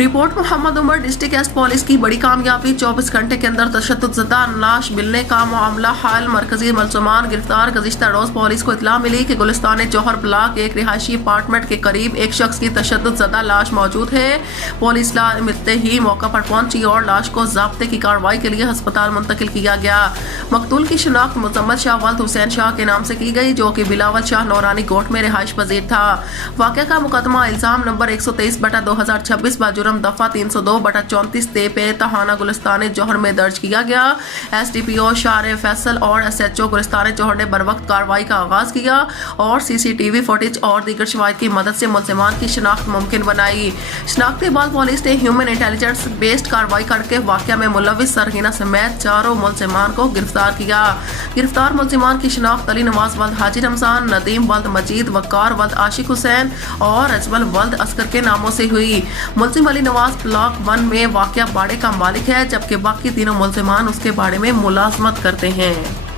Report Mohammad Umar district एस police की बड़ी कामयाबी। 24 घंटे के अंदर तशद्दुद लाश मिलने का मामला हल। मरकजी मुलजमान गिरफ्तार। गुज़िश्ता रोज पुलिस को इत्तला मिली कि गुलिस्तान जौहर ब्लॉक एक रिहायशी अपार्टमेंट के करीब एक शख्स की तशद्दुद लाश मौजूद है। पुलिस मिलते ही मौका पर पहुंची और लाश को ज़ब्ते की कार्रवाई के लिए अस्पताल मुंतकिल किया गया। मकतूल की शिनाख्त मुजम्मल शाह वल्द हुसैन शाह के नाम से की गई, जो कि बिलावल शाह नौरानी गोट में रिहाइश पजीर था। वाक़या का मुकदमा इल्जाम नंबर 123/2026 बाजुर्म दफा 302/34 पे तहाना गुलिस्तान जौहर में दर्ज किया गया। SDPO शार फैसल और SHO गुलिस्तान जौहर ने बरवक्त कार्रवाई का आगाज किया और CCTV फुटेज और दीगर शवाहिद की मदद से मुलज़िमान की शिनाख्त मुमकिन बनाई। शिनाख्त के बाद पुलिस ने ह्यूमन इंटेलिजेंस बेस्ड कार्रवाई करके वाक़या में मुलविस सरगीना समेत 4 मुलज़िमान को गिरफ्तार किया। गिरफ्तार मुलज़िमान की शिनाख्त अली नवाज वल्द हाजी रमजान, नदीम वल्द मजीद, वकार वल्द आशिक हुसैन और अजमल वल्द असकर के नामों से हुई। मुलजिम अली नवाज ब्लॉक 1 में वाक़या बाड़े का मालिक है, जबकि बाकी तीनों मुलज़िमान उसके बाड़े में मुलाजमत करते हैं।